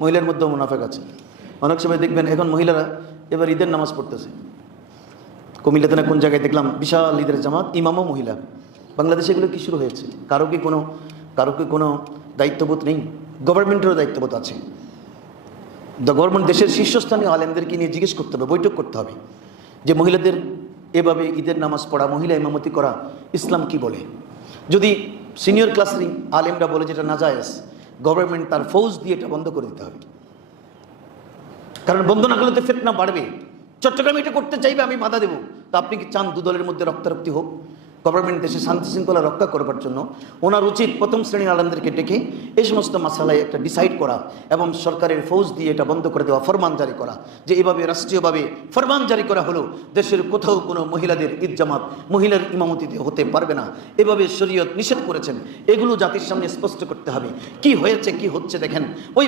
মহিলার মধ্যেও মুনাফেক আছে। অনেক সময় দেখবেন এখন মহিলারা এবার ঈদের নামাজ পড়তেছে। কুমিল্লাতে না কোন জায়গায় দেখলাম বিশাল ঈদের জামাত, ইমামও মহিলা। বাংলাদেশে এগুলো কি শুরু হয়েছে? কারো কি কোনো দায়িত্ববোধ নেই? গভর্নমেন্টেরও দায়িত্ববোধ আছে। গভর্নমেন্ট দেশের শীর্ষস্থানীয় আলেমদেরকে নিয়ে জিজ্ঞেস করতে হবে, বৈঠক করতে হবে যে মহিলাদের এভাবে ঈদের নামাজ পড়া, মহিলা ইমামতি করা ইসলাম কি বলে। যদি সিনিয়র ক্লাসের আলেমরা বলে যেটা নাজায়েজ, গভর্নমেন্ট তার ফৌজ দিয়ে এটা বন্ধ করে দিতে হবে। কারণ বন্ধ না করলে তো ফিতনা বাড়বে। চট্টগ্রামে এটা করতে চাইবে, আমি বাধা দেবো। তো আপনি কি চান দু দলের মধ্যে রক্তারক্তি হোক? গভর্নমেন্ট দেশে শান্তি শৃঙ্খলা রক্ষা করবার জন্য ওনার উচিত প্রথম শ্রেণীর আলেমদেরকে ডেকে এই সমস্ত মাসালায় একটা ডিসাইড করা এবং সরকারের ফৌজ দিয়ে এটা বন্ধ করে দেওয়া, ফরমান জারি করা যে এভাবে রাষ্ট্রীয়ভাবে ফরমান জারি করা হলো দেশের কোথাও কোনো মহিলাদের ঈদ জামাত মহিলার ইমামতিতে হতে পারবে না, এভাবে শরীয়ত নিষেধ করেছেন। এগুলো জাতির সামনে স্পষ্ট করতে হবে। কি হয়েছে কি হচ্ছে দেখেন, ওই